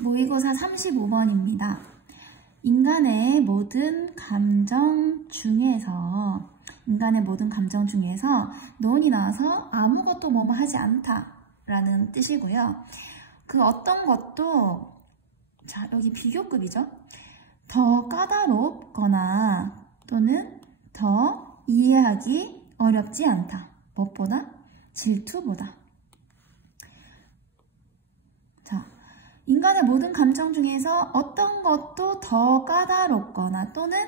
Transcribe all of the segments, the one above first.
모의고사 35번입니다. 인간의 모든 감정 중에서 논이 나와서 아무것도 뭐뭐 하지 않다 라는 뜻이고요. 그 어떤 것도 자 여기 비교급이죠. 더 까다롭거나 또는 더 이해하기 어렵지 않다. 무엇보다? 질투보다. 자, 인간의 모든 감정 중에서 어떤 것도 더 까다롭거나 또는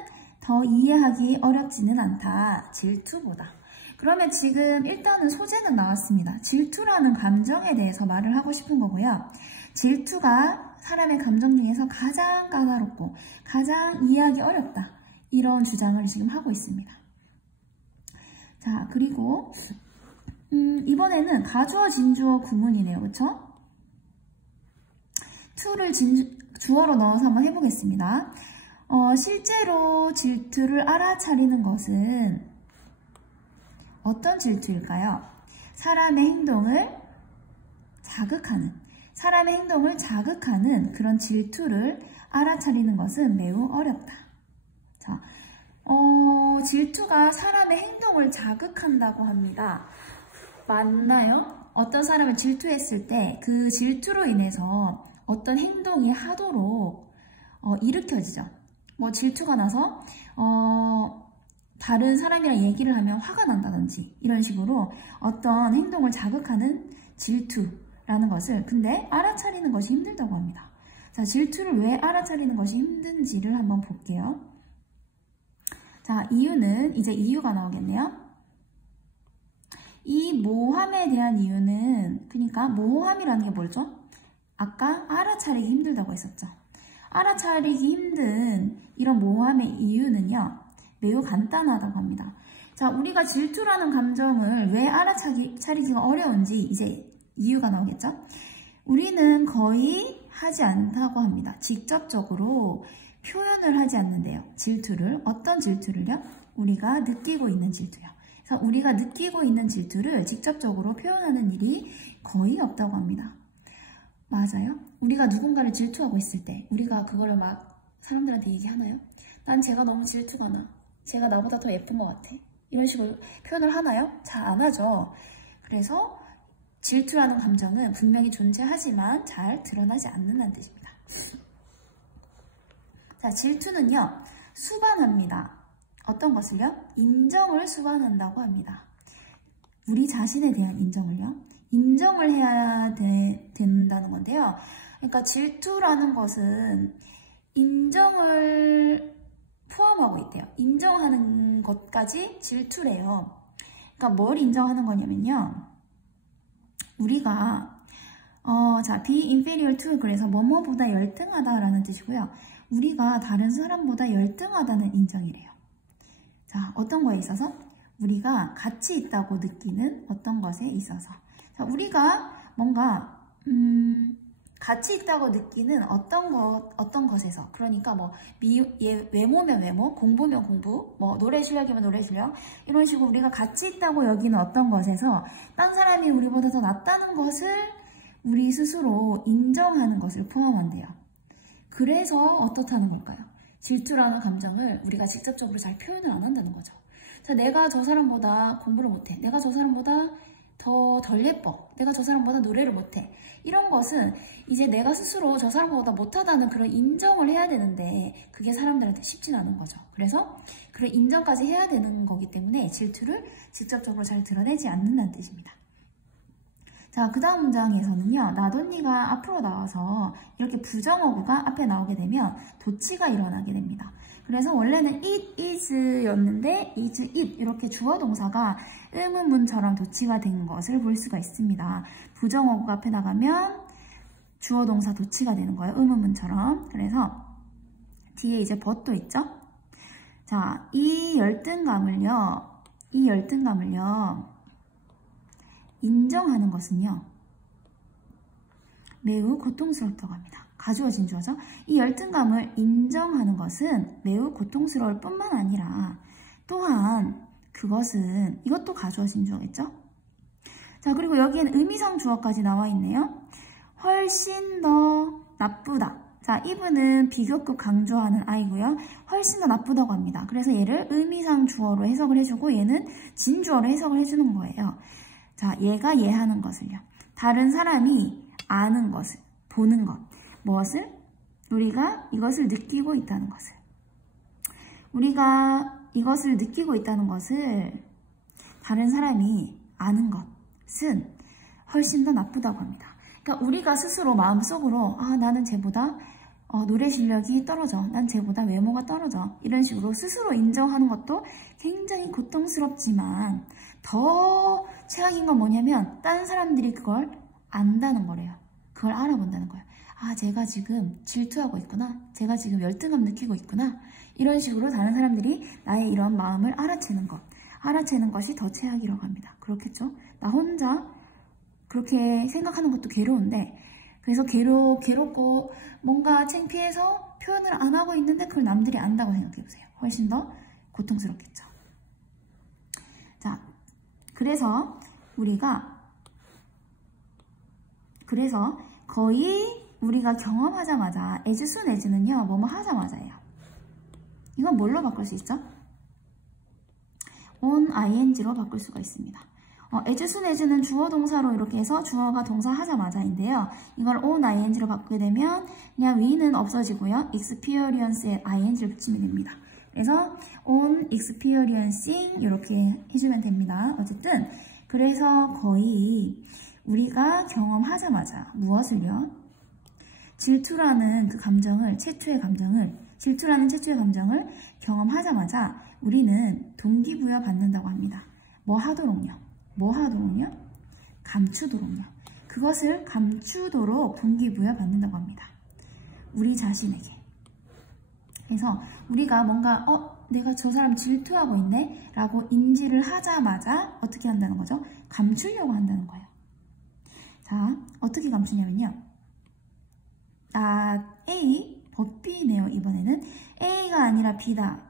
더 이해하기 어렵지는 않다. 질투보다. 그러면 지금 일단은 소재는 나왔습니다. 질투라는 감정에 대해서 말을 하고 싶은 거고요. 질투가 사람의 감정 중에서 가장 까다롭고 가장 이해하기 어렵다. 이런 주장을 지금 하고 있습니다. 자, 그리고 이번에는 가주어, 진주어 구문이네요. 그쵸? to를 주어로 넣어서 한번 해보겠습니다. 실제로 질투를 알아차리는 것은 어떤 질투일까요? 사람의 행동을 자극하는 그런 질투를 알아차리는 것은 매우 어렵다. 자, 질투가 사람의 행동을 자극한다고 합니다. 맞나요? 어떤 사람을 질투했을 때 그 질투로 인해서 어떤 행동이 하도록 일으켜지죠. 뭐 질투가 나서 다른 사람이랑 얘기를 하면 화가 난다든지 이런 식으로 어떤 행동을 자극하는 질투라는 것을 근데 알아차리는 것이 힘들다고 합니다. 자, 질투를 왜 알아차리는 것이 힘든지를 한번 볼게요. 자, 이유는 이제 이유가 나오겠네요. 이 모함에 대한 이유는 그러니까 모함이라는 게 뭐죠? 아까 알아차리기 힘들다고 했었죠. 알아차리기 힘든 이런 모함의 이유는요. 매우 간단하다고 합니다. 자, 우리가 질투라는 감정을 왜 알아차리기가 어려운지 이제 이유가 나오겠죠? 우리는 거의 하지 않다고 합니다. 직접적으로 표현을 하지 않는데요. 질투를. 어떤 질투를요? 우리가 느끼고 있는 질투요. 그래서 우리가 느끼고 있는 질투를 직접적으로 표현하는 일이 거의 없다고 합니다. 맞아요? 우리가 누군가를 질투하고 있을 때 우리가 그거를 막 사람들한테 얘기하나요? 난 쟤가 너무 질투가 나. 쟤가 나보다 더 예쁜 것 같아. 이런 식으로 표현을 하나요? 잘 안 하죠. 그래서 질투라는 감정은 분명히 존재하지만 잘 드러나지 않는다는 뜻입니다. 자, 질투는요. 수반합니다. 어떤 것을요? 인정을 수반한다고 합니다. 우리 자신에 대한 인정을요. 인정을 해야 된다는 건데요. 그러니까 질투라는 것은 인정을 포함하고 있대요. 인정하는 것까지 질투래요. 그러니까 뭘 인정하는 거냐면요. 우리가 자, be inferior to 그래서 뭐뭐보다 열등하다라는 뜻이고요. 우리가 다른 사람보다 열등하다는 인정이래요. 자, 어떤 거에 있어서? 우리가 가치 있다고 느끼는 어떤 것에 있어서. 자, 우리가 뭔가 가치 있다고 느끼는 어떤 것에서 그러니까 뭐 외모면 외모, 공부면 공부, 뭐 노래 실력이면 노래 실력 이런 식으로 우리가 가치 있다고 여기는 어떤 것에서 딴 사람이 우리보다 더 낫다는 것을 우리 스스로 인정하는 것을 포함한대요. 그래서 어떻다는 걸까요? 질투라는 감정을 우리가 직접적으로 잘 표현을 안 한다는 거죠. 자, 내가 저 사람보다 공부를 못해. 내가 저 사람보다 덜 예뻐. 내가 저 사람보다 노래를 못해. 이런 것은 이제 내가 스스로 저 사람보다 못하다는 그런 인정을 해야 되는데 그게 사람들한테 쉽진 않은 거죠. 그래서 그런 인정까지 해야 되는 거기 때문에 질투를 직접적으로 잘 드러내지 않는다는 뜻입니다. 자, 그 다음 문장에서는요. 나돈니가 앞으로 나와서 이렇게 부정어구가 앞에 나오게 되면 도치가 일어나게 됩니다. 그래서 원래는 it is 였는데 is it 이렇게 주어 동사가 의문문처럼 도치가 된 것을 볼 수가 있습니다. 부정어구가 앞에 나가면 주어 동사 도치가 되는 거예요. 의문문처럼. 그래서 뒤에 이제 but도 있죠. 자, 이 열등감을요. 인정하는 것은요. 매우 고통스럽다고 합니다. 가주어 진주어죠. 이 열등감을 인정하는 것은 매우 고통스러울 뿐만 아니라 또한 이것도 가주어 진주어겠죠. 자, 그리고 여기에는 의미상 주어까지 나와 있네요. 훨씬 더 나쁘다. 자, 이분은 비교급 강조하는 아이고요. 훨씬 더 나쁘다고 합니다. 그래서 얘를 의미상 주어로 해석을 해주고 얘는 진주어로 해석을 해주는 거예요. 자, 얘가 얘하는 것을요. 다른 사람이 아는 것을, 보는 것. 무엇을? 우리가 이것을 느끼고 있다는 것을. 우리가 이것을 느끼고 있다는 것을 다른 사람이 아는 것은 훨씬 더 나쁘다고 합니다. 그러니까 우리가 스스로 마음속으로 나는 쟤보다 노래 실력이 떨어져. 난 쟤보다 외모가 떨어져. 이런 식으로 스스로 인정하는 것도 굉장히 고통스럽지만 더 최악인 건 뭐냐면 다른 사람들이 그걸 안다는 거래요. 그걸 알아본다는 거예요. 제가 지금 질투하고 있구나. 제가 지금 열등감 느끼고 있구나. 이런 식으로 다른 사람들이 나의 이런 마음을 알아채는 것. 알아채는 것이 더 최악이라고 합니다. 그렇겠죠? 나 혼자 그렇게 생각하는 것도 괴로운데 그래서 괴롭고 뭔가 창피해서 표현을 안 하고 있는데 그걸 남들이 안다고 생각해보세요. 훨씬 더 고통스럽겠죠. 자, 그래서 거의 우리가 경험하자마자 as soon as는요. 뭐뭐 하자마자예요. 이건 뭘로 바꿀 수 있죠? on ing로 바꿀 수가 있습니다. as soon as는 주어 동사로 이렇게 해서 주어가 동사 하자마자인데요. 이걸 on ing로 바꾸게 되면 그냥 we는 없어지고요. experience에 ing를 붙이면 됩니다. 그래서 on experiencing 이렇게 해주면 됩니다. 어쨌든 그래서 거의 우리가 경험하자마자 무엇을요? 질투라는 최초의 감정을 경험하자마자 우리는 동기부여 받는다고 합니다. 뭐 하도록요? 감추도록요. 그것을 감추도록 동기부여 받는다고 합니다. 우리 자신에게. 그래서 우리가 뭔가 내가 저 사람 질투하고 있네 라고 인지를 하자마자 어떻게 한다는 거죠? 감추려고 한다는 거예요. 자, 어떻게 감추냐면요. A, 법 B네요. 이번에는 A가 아니라 B다.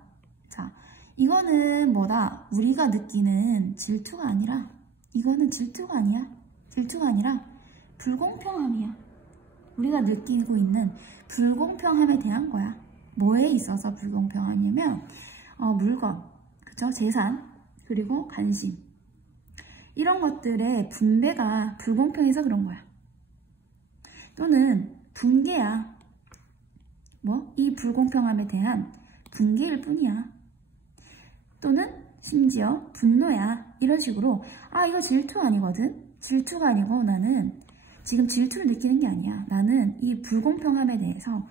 자, 이거는 뭐다? 우리가 느끼는 질투가 아니라 이거는 질투가 아니라 불공평함이야. 우리가 느끼고 있는 불공평함에 대한 거야. 뭐에 있어서 불공평하냐면 물건, 그쵸? 재산, 그리고 관심 이런 것들의 분배가 불공평해서 그런 거야. 또는 분개야. 이 불공평함에 대한 분개일 뿐이야. 또는 심지어 분노야. 이런 식으로 이거 질투 아니거든. 질투가 아니고 나는 지금 질투를 느끼는 게 아니야. 나는 이 불공평함에 대해서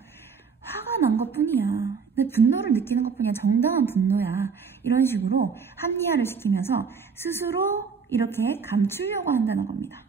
화가 난 것뿐이야. 내 분노를 느끼는 것뿐이야. 정당한 분노야. 이런 식으로 합리화를 시키면서 스스로 이렇게 감추려고 한다는 겁니다.